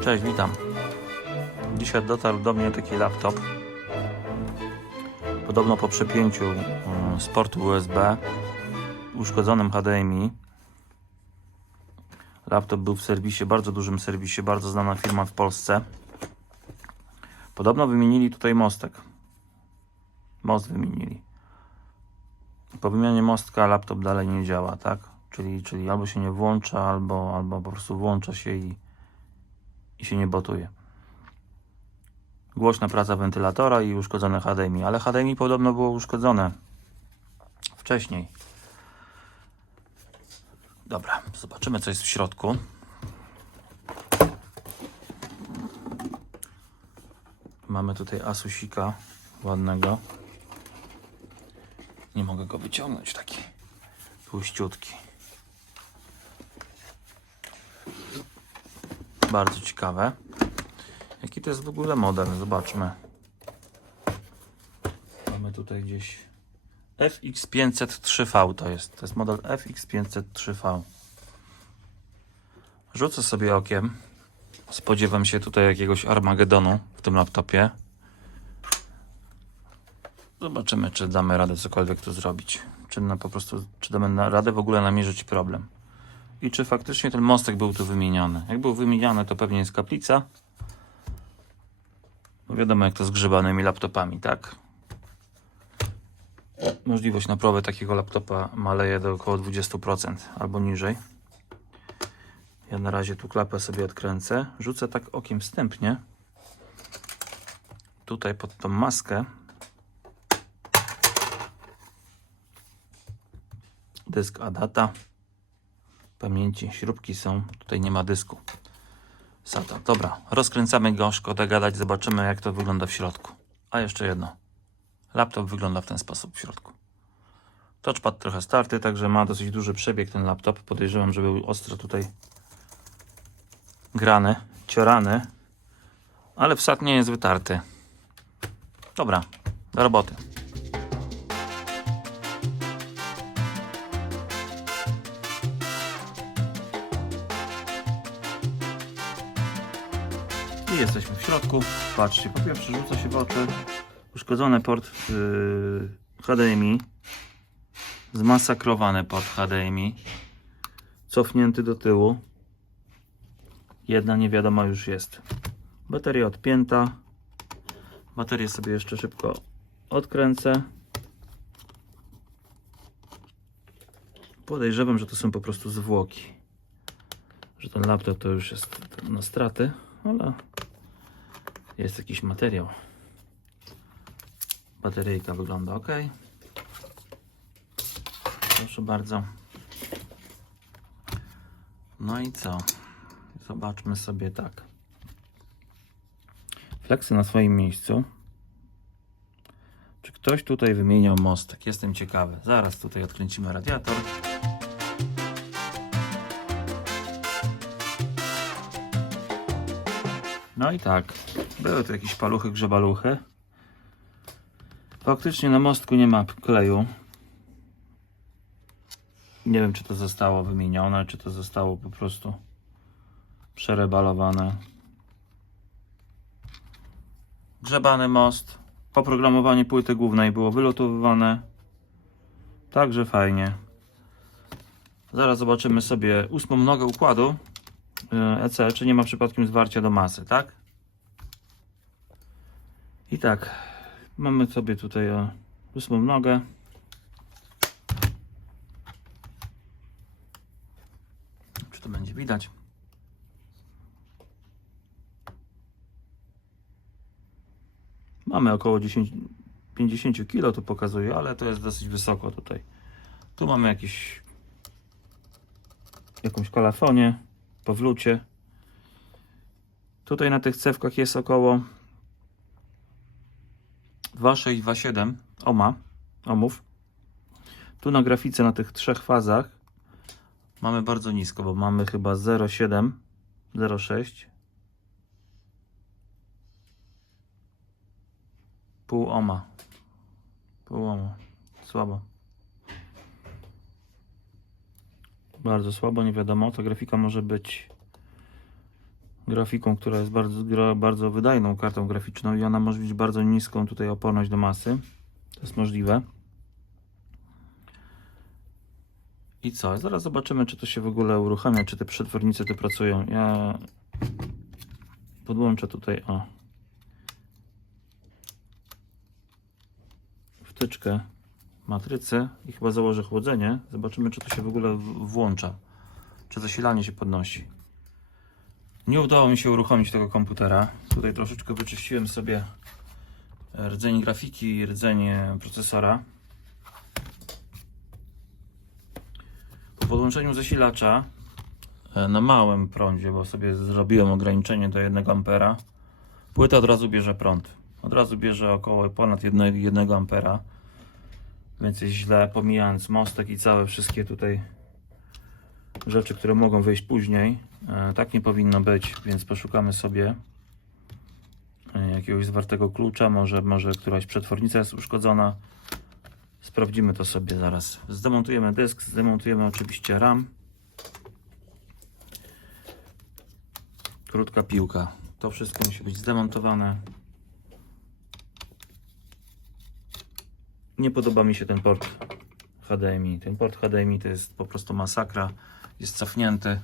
Cześć, witam. Dzisiaj dotarł do mnie taki laptop. Podobno po przepięciu mm, z portu USB uszkodzonym HDMI. Laptop był w serwisie, bardzo dużym serwisie, bardzo znana firma w Polsce. Podobno wymienili tutaj mostek. Most wymienili. Po wymianie mostka laptop dalej nie działa, tak? Czyli, czyli albo się nie włącza, albo, albo po prostu włącza się i, i się nie botuje. Głośna praca wentylatora i uszkodzone HDMI, ale HDMI podobno było uszkodzone wcześniej. Dobra, zobaczymy co jest w środku. Mamy tutaj Asusika ładnego. Nie mogę go wyciągnąć, taki tłuściutki. Bardzo ciekawe. Jaki to jest w ogóle model? Zobaczmy. Mamy tutaj gdzieś FX503V to jest. To jest model FX503V. Rzucę sobie okiem. Spodziewam się tutaj jakiegoś Armagedonu w tym laptopie. Zobaczymy, czy damy radę cokolwiek tu zrobić. Czy na, po prostu, czy damy radę w ogóle namierzyć problem. I czy faktycznie ten mostek był tu wymieniony. Jak był wymieniany, to pewnie jest kaplica. Bo wiadomo, jak to z grzebanymi laptopami, tak? Możliwość naprawy takiego laptopa maleje do około 20% albo niżej. Ja na razie tu klapę sobie odkręcę. Rzucę tak okiem wstępnie. Tutaj pod tą maskę dysk ADATA pamięci, śrubki są, tutaj nie ma dysku SATA. Dobra, rozkręcamy go, szkoda gadać, zobaczymy jak to wygląda w środku. A jeszcze jedno, laptop wygląda w ten sposób w środku. Touchpad trochę starty, także ma dosyć duży przebieg ten laptop. Podejrzewam, że był ostro tutaj grany, ciorany, ale wsad nie jest wytarty. Dobra, do roboty. Jesteśmy w środku. Patrzcie, po pierwsze rzuca się w oczy uszkodzony port yy, HDMI, zmasakrowany port HDMI, cofnięty do tyłu. Jedna niewiadoma już jest. Bateria odpięta. Baterię sobie jeszcze szybko odkręcę. Podejrzewam, że to są po prostu zwłoki. Że ten laptop to już jest na straty, ale jest jakiś materiał. Bateryjka wygląda ok. Proszę bardzo. No i co? Zobaczmy sobie tak. Fleksy na swoim miejscu. Czy ktoś tutaj wymieniał mostek? Jestem ciekawy. Zaraz tutaj odkręcimy radiator. No i tak. Były tu jakieś paluchy, grzebaluchy. Faktycznie na mostku nie ma kleju. Nie wiem, czy to zostało wymienione, czy to zostało po prostu przerebalowane. Grzebany most. Oprogramowanie płyty głównej było wylotowywane. Także fajnie. Zaraz zobaczymy sobie ósmą nogę układu e, EC, czy nie ma przypadkiem zwarcia do masy, tak? I tak, mamy sobie tutaj ósmą nogę. Czy to będzie widać? Mamy około 10, 50 kg tu pokazuje, ale to jest dosyć wysoko tutaj. Tu mamy jakiś jakąś kalafonię po wlucie. Tutaj na tych cewkach jest około 2,6-2,7 ohma, ohmów. Tu na grafice na tych trzech fazach mamy bardzo nisko, bo mamy chyba 0,7, 0,6. Pół ohma. Pół ohma. Słabo. Bardzo słabo, nie wiadomo. Ta grafika może być grafiką, która jest bardzo, bardzo wydajną kartą graficzną i ona może mieć bardzo niską tutaj oporność do masy. To jest możliwe. I co? Zaraz zobaczymy, czy to się w ogóle uruchamia, czy te przetwornice tu pracują. Ja podłączę tutaj o wtyczkę matrycy i chyba założę chłodzenie. Zobaczymy, czy to się w ogóle włącza. Czy zasilanie się podnosi. Nie udało mi się uruchomić tego komputera. Tutaj troszeczkę wyczyściłem sobie rdzeń grafiki i rdzeń procesora. Po podłączeniu zasilacza e, na małym prądzie, bo sobie zrobiłem ograniczenie do 1 ampera, płyta od razu bierze prąd. Od razu bierze około ponad 1, 1 ampera. Więc jest źle, pomijając mostek i całe wszystkie tutaj rzeczy, które mogą wyjść później. E, Tak nie powinno być, więc poszukamy sobie e, jakiegoś zwartego klucza, może, może któraś przetwornica jest uszkodzona. Sprawdzimy to sobie zaraz. Zdemontujemy dysk, zdemontujemy oczywiście RAM. Krótka piłka. To wszystko musi być zdemontowane. Nie podoba mi się ten port HDMI. Ten port HDMI to jest po prostu masakra. Jest cofnięty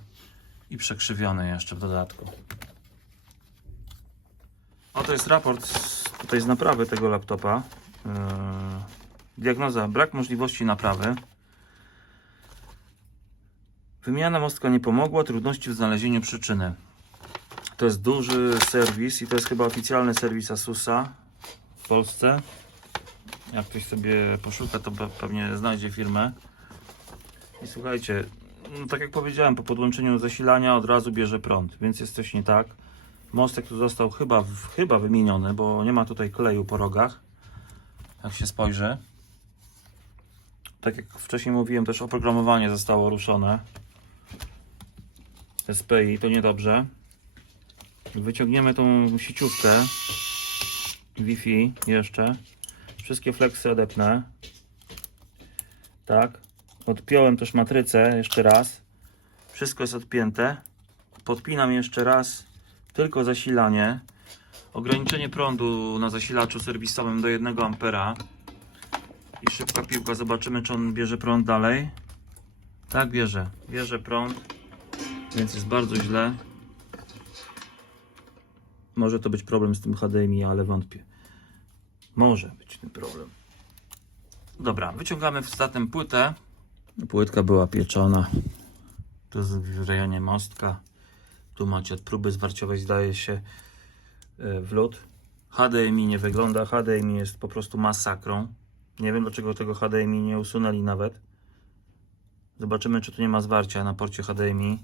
i przekrzywiony jeszcze w dodatku. Oto jest raport z, tutaj z naprawy tego laptopa. Yy, diagnoza: brak możliwości naprawy. Wymiana mostka nie pomogła, trudności w znalezieniu przyczyny. To jest duży serwis i to jest chyba oficjalny serwis Asusa w Polsce. Jak ktoś sobie poszuka, to pe- pewnie znajdzie firmę. I słuchajcie, no tak jak powiedziałem, po podłączeniu zasilania od razu bierze prąd, więc jest coś nie tak. Mostek tu został chyba, chyba wymieniony, bo nie ma tutaj kleju po rogach. Jak się spojrzy. Tak jak wcześniej mówiłem, też oprogramowanie zostało ruszone. SPI to niedobrze. Wyciągniemy tą sieciówkę Wi-Fi jeszcze. Wszystkie flexy odepnę. Tak. Odpiąłem też matrycę jeszcze raz. Wszystko jest odpięte. Podpinam jeszcze raz tylko zasilanie. Ograniczenie prądu na zasilaczu serwisowym do 1 ampera. I szybka piłka. Zobaczymy, czy on bierze prąd dalej. Tak, bierze. Bierze prąd. Więc jest bardzo źle. Może to być problem z tym HDMI, ale wątpię. Może być ten problem. Dobra, wyciągamy zatem płytę. Płytka była pieczona. Tu jest w rejonie mostka. Tu macie od próby zwarciowej, zdaje się, e, wlot. HDMI nie wygląda. HDMI jest po prostu masakrą. Nie wiem dlaczego tego HDMI nie usunęli nawet. Zobaczymy, czy tu nie ma zwarcia na porcie HDMI.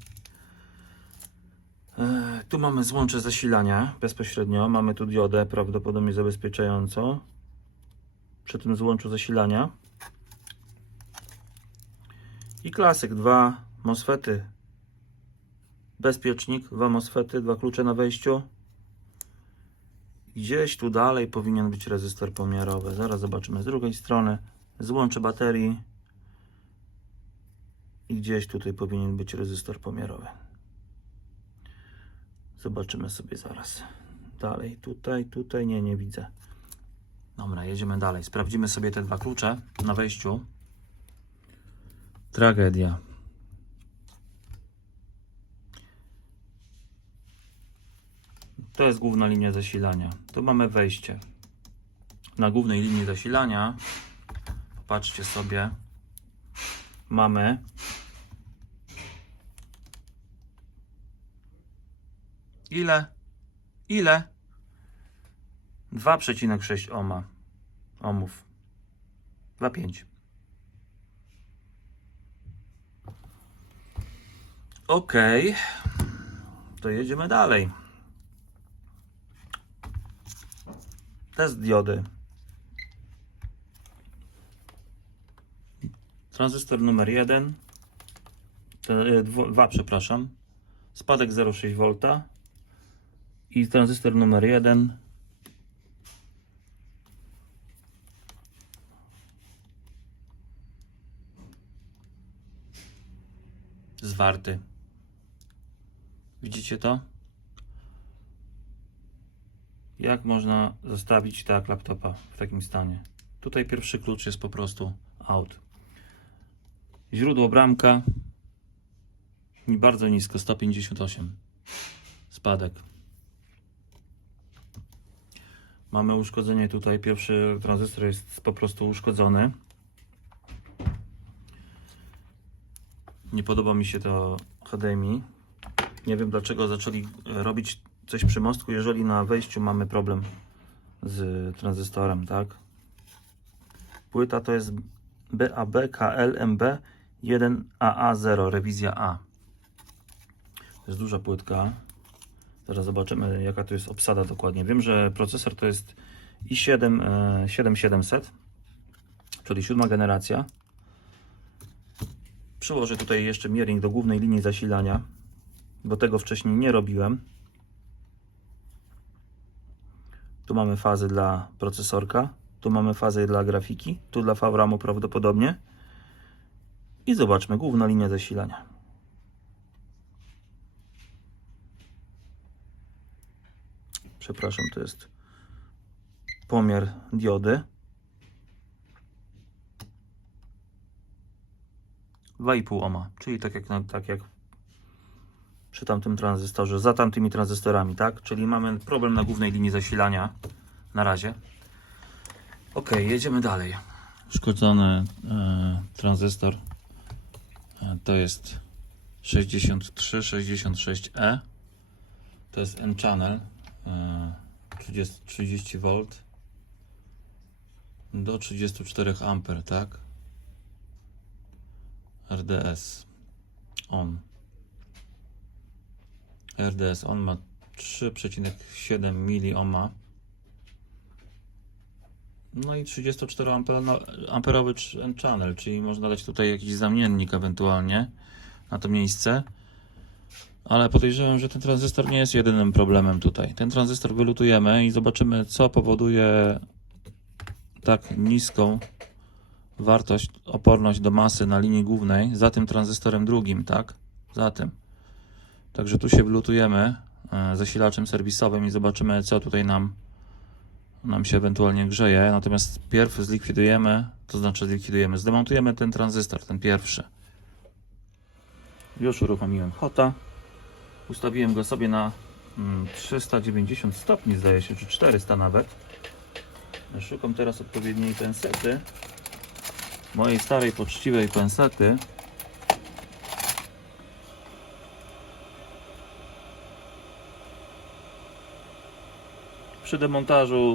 E, Tu mamy złącze zasilania bezpośrednio. Mamy tu diodę prawdopodobnie zabezpieczającą przy tym złączu zasilania. I klasyk, dwa MOSFETy. Bezpiecznik, dwa MOSFETy, dwa klucze na wejściu. Gdzieś tu dalej powinien być rezystor pomiarowy. Zaraz zobaczymy z drugiej strony. Złącze baterii. I gdzieś tutaj powinien być rezystor pomiarowy. Zobaczymy sobie zaraz. Dalej, tutaj, tutaj, nie, nie widzę. Dobra, jedziemy dalej. Sprawdzimy sobie te dwa klucze na wejściu. Tragedia. To jest główna linia zasilania. Tu mamy wejście. Na głównej linii zasilania, popatrzcie sobie, mamy ile? Ile? 2,6 ohma. Ohmów. 2,5. Ok. To jedziemy dalej. Test diody. Tranzystor numer 1. 2, przepraszam. Spadek 0,6 V. I tranzystor numer 1. Zwarty. Widzicie to? Jak można zostawić tak laptopa w takim stanie? Tutaj pierwszy klucz jest po prostu out. Źródło bramka bardzo nisko, 158. Spadek. Mamy uszkodzenie tutaj. Pierwszy tranzystor jest po prostu uszkodzony. Nie podoba mi się to HDMI. Nie wiem dlaczego zaczęli robić coś przy mostku, jeżeli na wejściu mamy problem z tranzystorem, tak? Płyta to jest BAB KLMB 1AA0, rewizja A. To jest duża płytka. Zaraz zobaczymy jaka to jest obsada dokładnie. Wiem, że procesor to jest i7 e, 7700, czyli siódma generacja. Przyłożę tutaj jeszcze miernik do głównej linii zasilania, bo tego wcześniej nie robiłem. Tu mamy fazę dla procesorka, tu mamy fazę dla grafiki, tu dla VRAMu prawdopodobnie. I zobaczmy główna linia zasilania. Przepraszam, to jest pomiar diody. 2,5 ohma, czyli tak jak, tak jak przy tamtym tranzystorze, za tamtymi tranzystorami, tak? Czyli mamy problem na głównej linii zasilania na razie. Ok, jedziemy dalej. Szkodzony e, tranzystor e, to jest 6366E. To jest N-channel 30, 30 V do 34 A, tak? RDS on. RDS on ma 3,7 miliohma. No i 34 amper- amperowy ch- channel, czyli można dać tutaj jakiś zamiennik ewentualnie na to miejsce. Ale podejrzewam, że ten tranzystor nie jest jedynym problemem tutaj. Ten tranzystor wylutujemy i zobaczymy, co powoduje tak niską wartość, oporność do masy na linii głównej za tym tranzystorem drugim, tak? Za tym. Także tu się wlutujemy e, zasilaczem serwisowym i zobaczymy, co tutaj nam, nam się ewentualnie grzeje. Natomiast pierw zlikwidujemy, to znaczy zlikwidujemy, zdemontujemy ten tranzystor, ten pierwszy. Już uruchomiłem hota. Ustawiłem go sobie na mm, 390 stopni, zdaje się, czy 400 nawet. Szukam teraz odpowiedniej pensety mojej starej, poczciwej pensety. Przy demontażu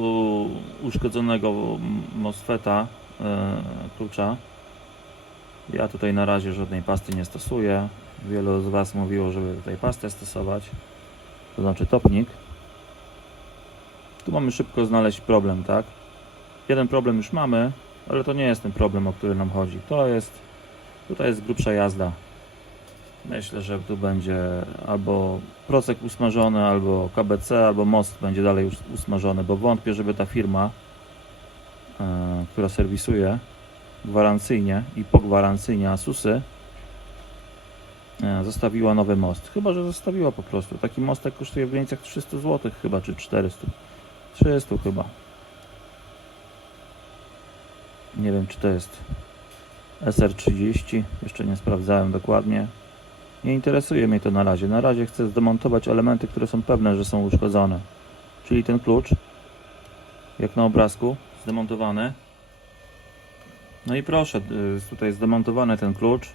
uszkodzonego MOSFETA e, klucza ja tutaj na razie żadnej pasty nie stosuję. Wielu z Was mówiło, żeby tutaj pastę stosować, to znaczy topnik. Tu mamy szybko znaleźć problem, tak? Jeden problem już mamy, ale to nie jest ten problem, o który nam chodzi. To jest, tutaj jest grubsza jazda. Myślę, że tu będzie albo procek usmażony, albo KBC, albo most będzie dalej usmażony, bo wątpię, żeby ta firma, e, która serwisuje gwarancyjnie i pogwarancyjnie Asusy, e, zostawiła nowy most. Chyba, że zostawiła po prostu. Taki mostek kosztuje w granicach 300 zł chyba, czy 400. 300 chyba. Nie wiem, czy to jest SR30. Jeszcze nie sprawdzałem dokładnie. Nie interesuje mnie to na razie. Na razie chcę zdemontować elementy, które są pewne, że są uszkodzone. Czyli ten klucz, jak na obrazku, zdemontowany. No i proszę, y, tutaj zdemontowany ten klucz.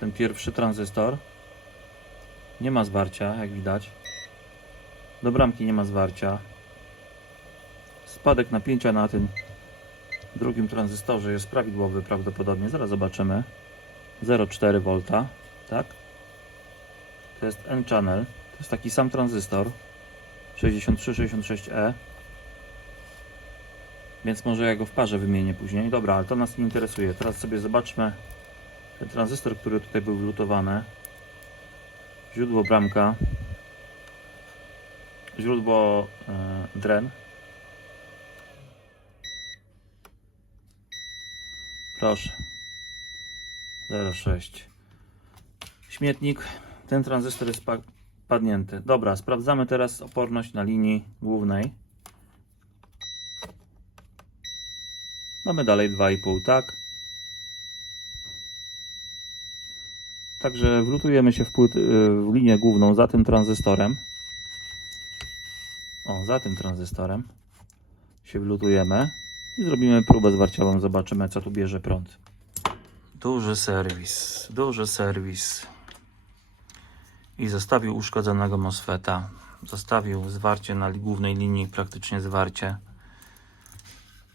Ten pierwszy tranzystor. Nie ma zwarcia, jak widać. Do bramki nie ma zwarcia. Spadek napięcia na tym drugim tranzystorze jest prawidłowy prawdopodobnie. Zaraz zobaczymy. 0,4 V, tak? To jest N-channel. To jest taki sam tranzystor. 6366E. Więc może ja go w parze wymienię później. Dobra, ale to nas nie interesuje. Teraz sobie zobaczmy ten tranzystor, który tutaj był wlutowany. Źródło bramka. Źródło e, dren. Proszę. 0,6. Śmietnik. Ten tranzystor jest pa padnięty. Dobra, sprawdzamy teraz oporność na linii głównej. Mamy dalej 2,5, tak? Także wlutujemy się w, płyt, y, w linię główną za tym tranzystorem. O, za tym tranzystorem się wlutujemy i zrobimy próbę zwarciową. Zobaczymy, co tu bierze prąd. Duży serwis, duży serwis. I zostawił uszkodzonego MOSFETA. Zostawił zwarcie na głównej linii, praktycznie zwarcie.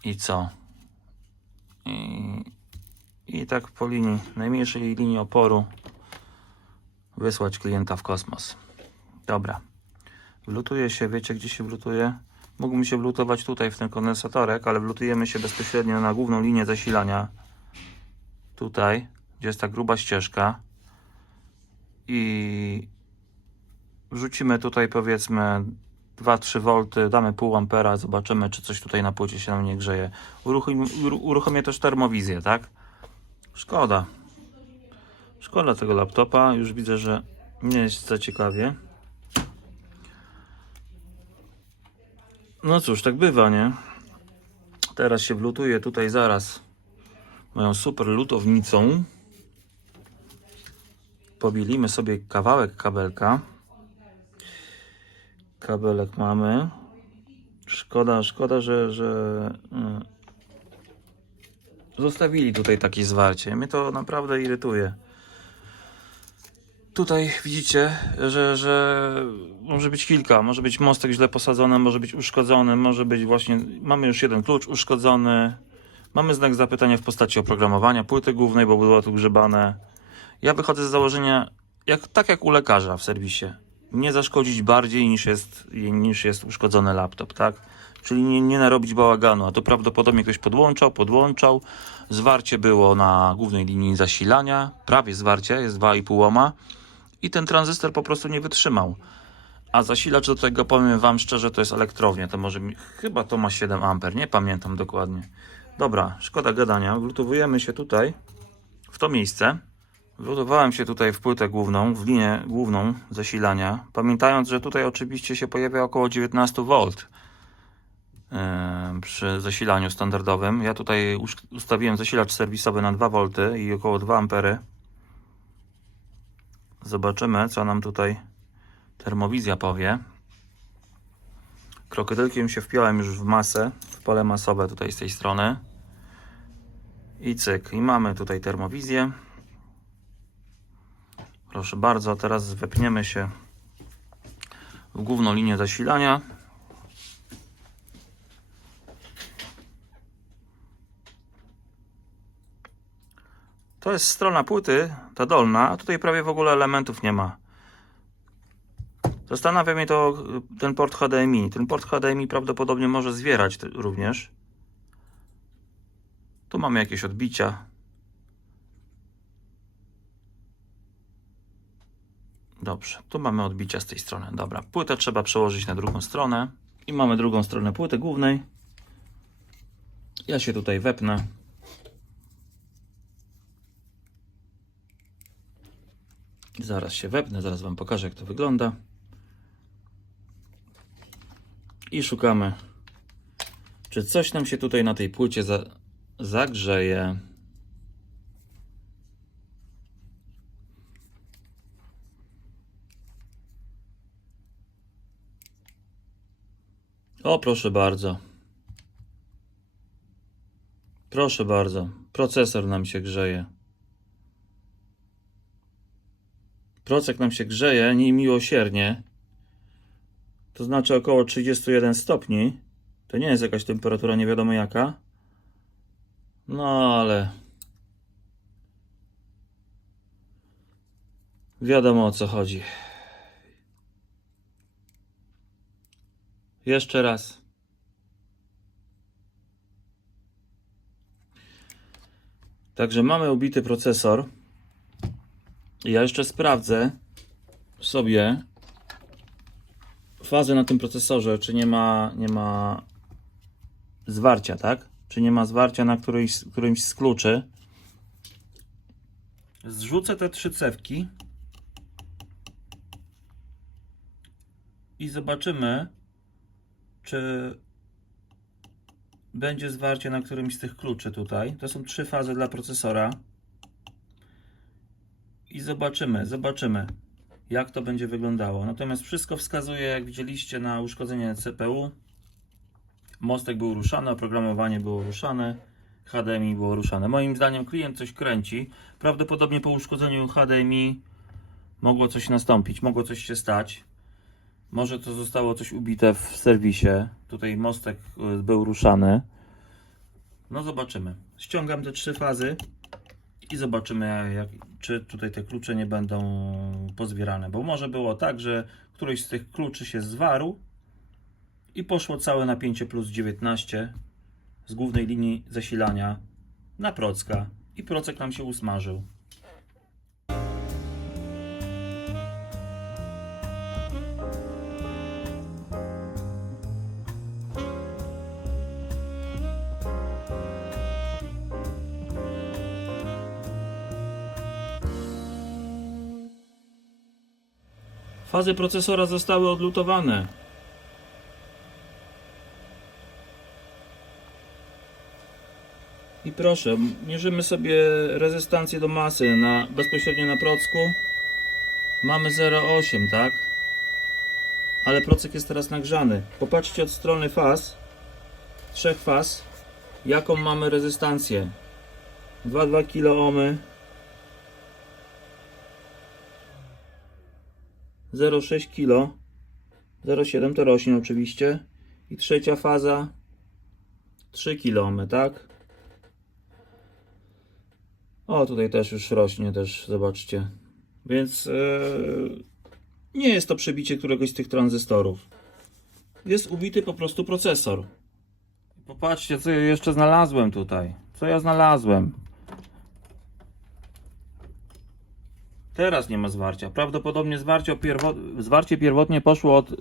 I co? I, tak po linii, najmniejszej linii oporu wysłać klienta w kosmos. Dobra. Wlutuje się, wiecie gdzie się wlutuje? Mógłbym się wlutować tutaj w ten kondensatorek, ale wlutujemy się bezpośrednio na główną linię zasilania. Tutaj, gdzie jest ta gruba ścieżka. I wrzucimy tutaj powiedzmy 2-3 V, damy pół ampera, zobaczymy czy coś tutaj na płycie się nam nie grzeje. Uruchom, uru- uruchomię też termowizję, tak? Szkoda. Szkoda tego laptopa, już widzę, że nie jest za ciekawie. No cóż, tak bywa, nie? Teraz się wlutuję tutaj zaraz moją super lutownicą. Pobielimy sobie kawałek kabelka. Kabelek mamy. Szkoda, szkoda, że, że mm, zostawili tutaj takie zwarcie. Mnie to naprawdę irytuje. Tutaj widzicie, że, że może być kilka. Może być mostek źle posadzony, może być uszkodzony, może być właśnie. Mamy już jeden klucz uszkodzony. Mamy znak zapytania w postaci oprogramowania płyty głównej, bo było tu grzebane. Ja wychodzę z założenia, jak, tak jak u lekarza w serwisie. Nie zaszkodzić bardziej niż jest, niż jest uszkodzony laptop, tak? Czyli nie, nie narobić bałaganu, a to prawdopodobnie ktoś podłączał, podłączał. Zwarcie było na głównej linii zasilania, prawie zwarcie, jest 2,5 ohma i ten tranzystor po prostu nie wytrzymał. A zasilacz do tego, powiem Wam szczerze, to jest elektrownia. To może, chyba to ma 7 A, nie pamiętam dokładnie. Dobra, szkoda gadania. Wlutowujemy się tutaj, w to miejsce. Wlutowałem się tutaj w płytę główną, w linię główną zasilania. Pamiętając, że tutaj oczywiście się pojawia około 19 V yy, przy zasilaniu standardowym. Ja tutaj ustawiłem zasilacz serwisowy na 2 V i około 2 A. Zobaczymy, co nam tutaj termowizja powie. Krokodylkiem się wpiąłem już w masę, w pole masowe tutaj z tej strony. I cyk. I mamy tutaj termowizję. Proszę bardzo, teraz wepniemy się w główną linię zasilania. To jest strona płyty, ta dolna, a tutaj prawie w ogóle elementów nie ma. Zastanawia mnie to y, ten port HDMI. Ten port HDMI prawdopodobnie może zwierać również. Tu mamy jakieś odbicia. Dobrze, tu mamy odbicia z tej strony. Dobra, płytę trzeba przełożyć na drugą stronę. I mamy drugą stronę płyty głównej. Ja się tutaj wepnę. Zaraz się wepnę, zaraz Wam pokażę, jak to wygląda. I szukamy, czy coś nam się tutaj na tej płycie za, zagrzeje. O, proszę bardzo. Proszę bardzo. Procesor nam się grzeje. Procek nam się grzeje niemiłosiernie. To znaczy około 31 stopni. To nie jest jakaś temperatura nie wiadomo jaka. No ale. Wiadomo o co chodzi. Jeszcze raz. Także mamy ubity procesor. Ja jeszcze sprawdzę sobie fazę na tym procesorze, czy nie ma, nie ma zwarcia, tak? Czy nie ma zwarcia na którymś, którymś z kluczy. Zrzucę te trzy cewki. i zobaczymy, czy będzie zwarcie na którymś z tych kluczy tutaj. To są trzy fazy dla procesora. I zobaczymy, zobaczymy, jak to będzie wyglądało. Natomiast wszystko wskazuje, jak widzieliście, na uszkodzenie CPU. Mostek był ruszany, oprogramowanie było ruszane, HDMI było ruszane. Moim zdaniem klient coś kręci. Prawdopodobnie po uszkodzeniu HDMI mogło coś nastąpić, mogło coś się stać. Może to zostało coś ubite w serwisie. Tutaj mostek y, był ruszany. No zobaczymy. Ściągam te trzy fazy i zobaczymy, jak, czy tutaj te klucze nie będą pozbierane. Bo może było tak, że któryś z tych kluczy się zwarł i poszło całe napięcie plus 19 z głównej linii zasilania na procka i procek nam się usmażył. Fazy procesora zostały odlutowane. I proszę, mierzymy sobie rezystancję do masy na, bezpośrednio na procku. Mamy 0,8, tak? Ale procek jest teraz nagrzany. Popatrzcie od strony faz, trzech faz, jaką mamy rezystancję. 2,2 kilo 0,6 kg. 0,7 to rośnie oczywiście. I trzecia faza 3 kg, tak? O, tutaj też już rośnie, też zobaczcie. Więc yy, nie jest to przebicie któregoś z tych tranzystorów. Jest ubity po prostu procesor. Popatrzcie, co ja jeszcze znalazłem tutaj. Co ja znalazłem? Teraz nie ma zwarcia. Prawdopodobnie zwarcie, pierwo... zwarcie pierwotnie poszło od y,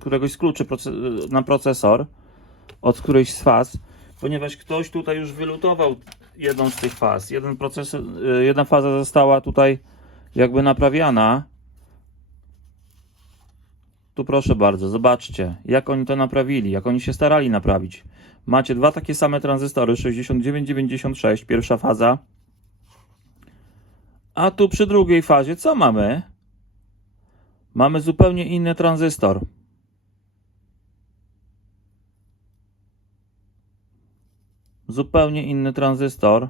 któregoś z kluczy na procesor, od którejś z faz, ponieważ ktoś tutaj już wylutował jedną z tych faz. Jeden procesor, y, jedna faza została tutaj jakby naprawiana. Tu proszę bardzo, zobaczcie, jak oni to naprawili, jak oni się starali naprawić. Macie dwa takie same tranzystory 6996, pierwsza faza. A tu przy drugiej fazie co mamy? Mamy zupełnie inny tranzystor. Zupełnie inny tranzystor.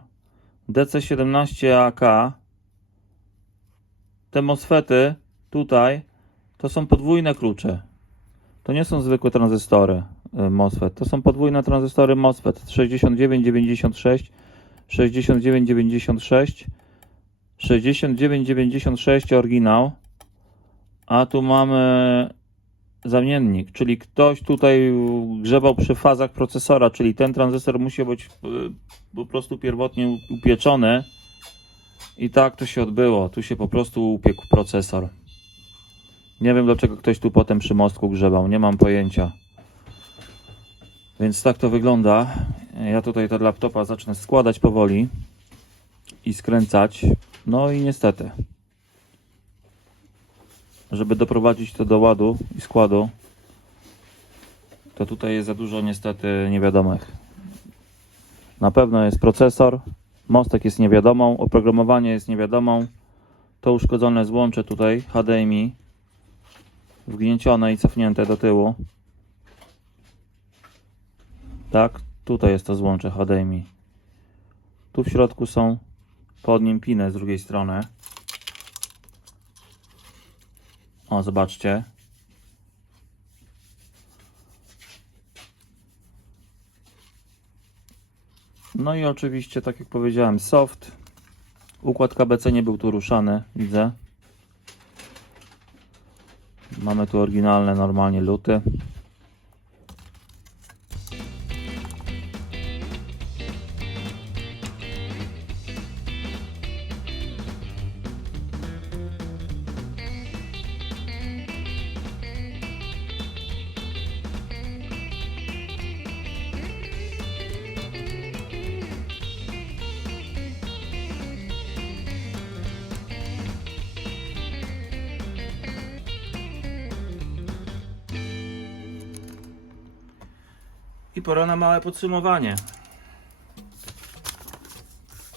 DC17AK. Te MOSFETy tutaj to są podwójne klucze. To nie są zwykłe tranzystory y, MOSFET. To są podwójne tranzystory MOSFET 6996, 6996 6996 oryginał, a tu mamy zamiennik, czyli ktoś tutaj grzebał przy fazach procesora, czyli ten tranzystor musiał być y, po prostu pierwotnie upieczony i tak to się odbyło. Tu się po prostu upiekł procesor. Nie wiem dlaczego ktoś tu potem przy mostku grzebał, nie mam pojęcia. Więc tak to wygląda. Ja tutaj ten laptopa zacznę składać powoli i skręcać. No i niestety, żeby doprowadzić to do ładu i składu, to tutaj jest za dużo niestety niewiadomych. Na pewno jest procesor, mostek jest niewiadomą, oprogramowanie jest niewiadomą, to uszkodzone złącze tutaj HDMI, wgnięcione i cofnięte do tyłu. Tak, tutaj jest to złącze HDMI. Tu w środku są pod nim pinę z drugiej strony. O, zobaczcie. No i oczywiście, tak jak powiedziałem, soft. Układ KBC nie był tu ruszany, widzę. Mamy tu oryginalne, normalnie luty. Pora na małe podsumowanie.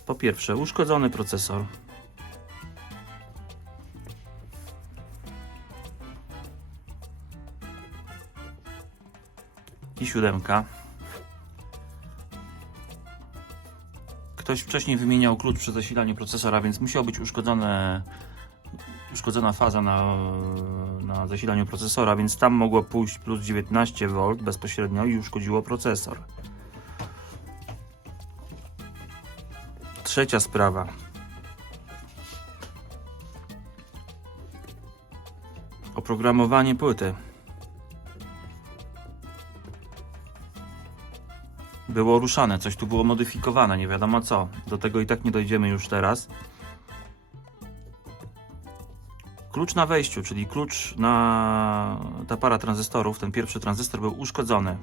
Po pierwsze, uszkodzony procesor. I siódemka. Ktoś wcześniej wymieniał klucz przy zasilaniu procesora, więc musiał być uszkodzone, uszkodzona faza na, na zasilaniu procesora, więc tam mogło pójść plus 19V bezpośrednio i uszkodziło procesor. Trzecia sprawa. Oprogramowanie płyty. Było ruszane, coś tu było modyfikowane, nie wiadomo co. Do tego i tak nie dojdziemy już teraz. Klucz na wejściu, czyli klucz na ta para tranzystorów, ten pierwszy tranzystor był uszkodzony.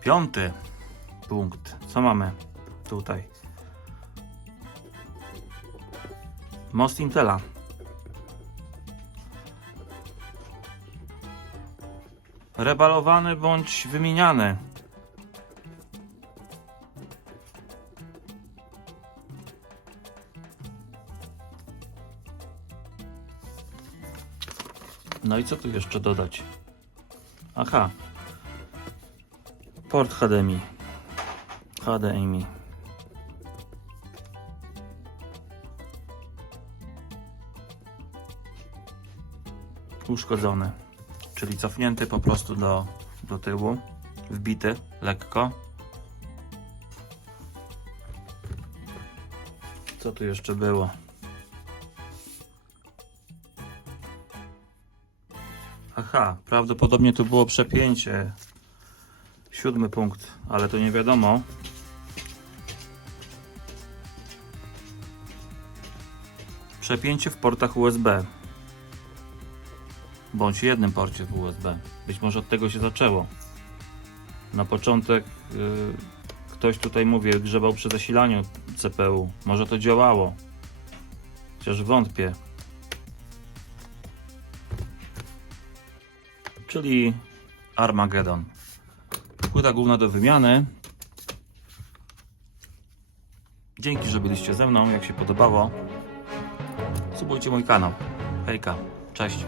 Piąty punkt. Co mamy tutaj? Most Intela. Rebalowany bądź wymieniany. No i co tu jeszcze dodać? Aha. Port HDMI. HDMI. Uszkodzony. Czyli cofnięty po prostu do, do tyłu. Wbity lekko. Co tu jeszcze było? Aha, prawdopodobnie tu było przepięcie. Siódmy punkt, ale to nie wiadomo. Przepięcie w portach USB. Bądź jednym porcie w USB. Być może od tego się zaczęło. Na początek y, ktoś tutaj mówi, grzebał przy zasilaniu CPU. Może to działało. Chociaż wątpię. Czyli Armageddon. Płyta główna do wymiany. Dzięki, że byliście ze mną. Jak się podobało, subujcie mój kanał. Hejka, cześć.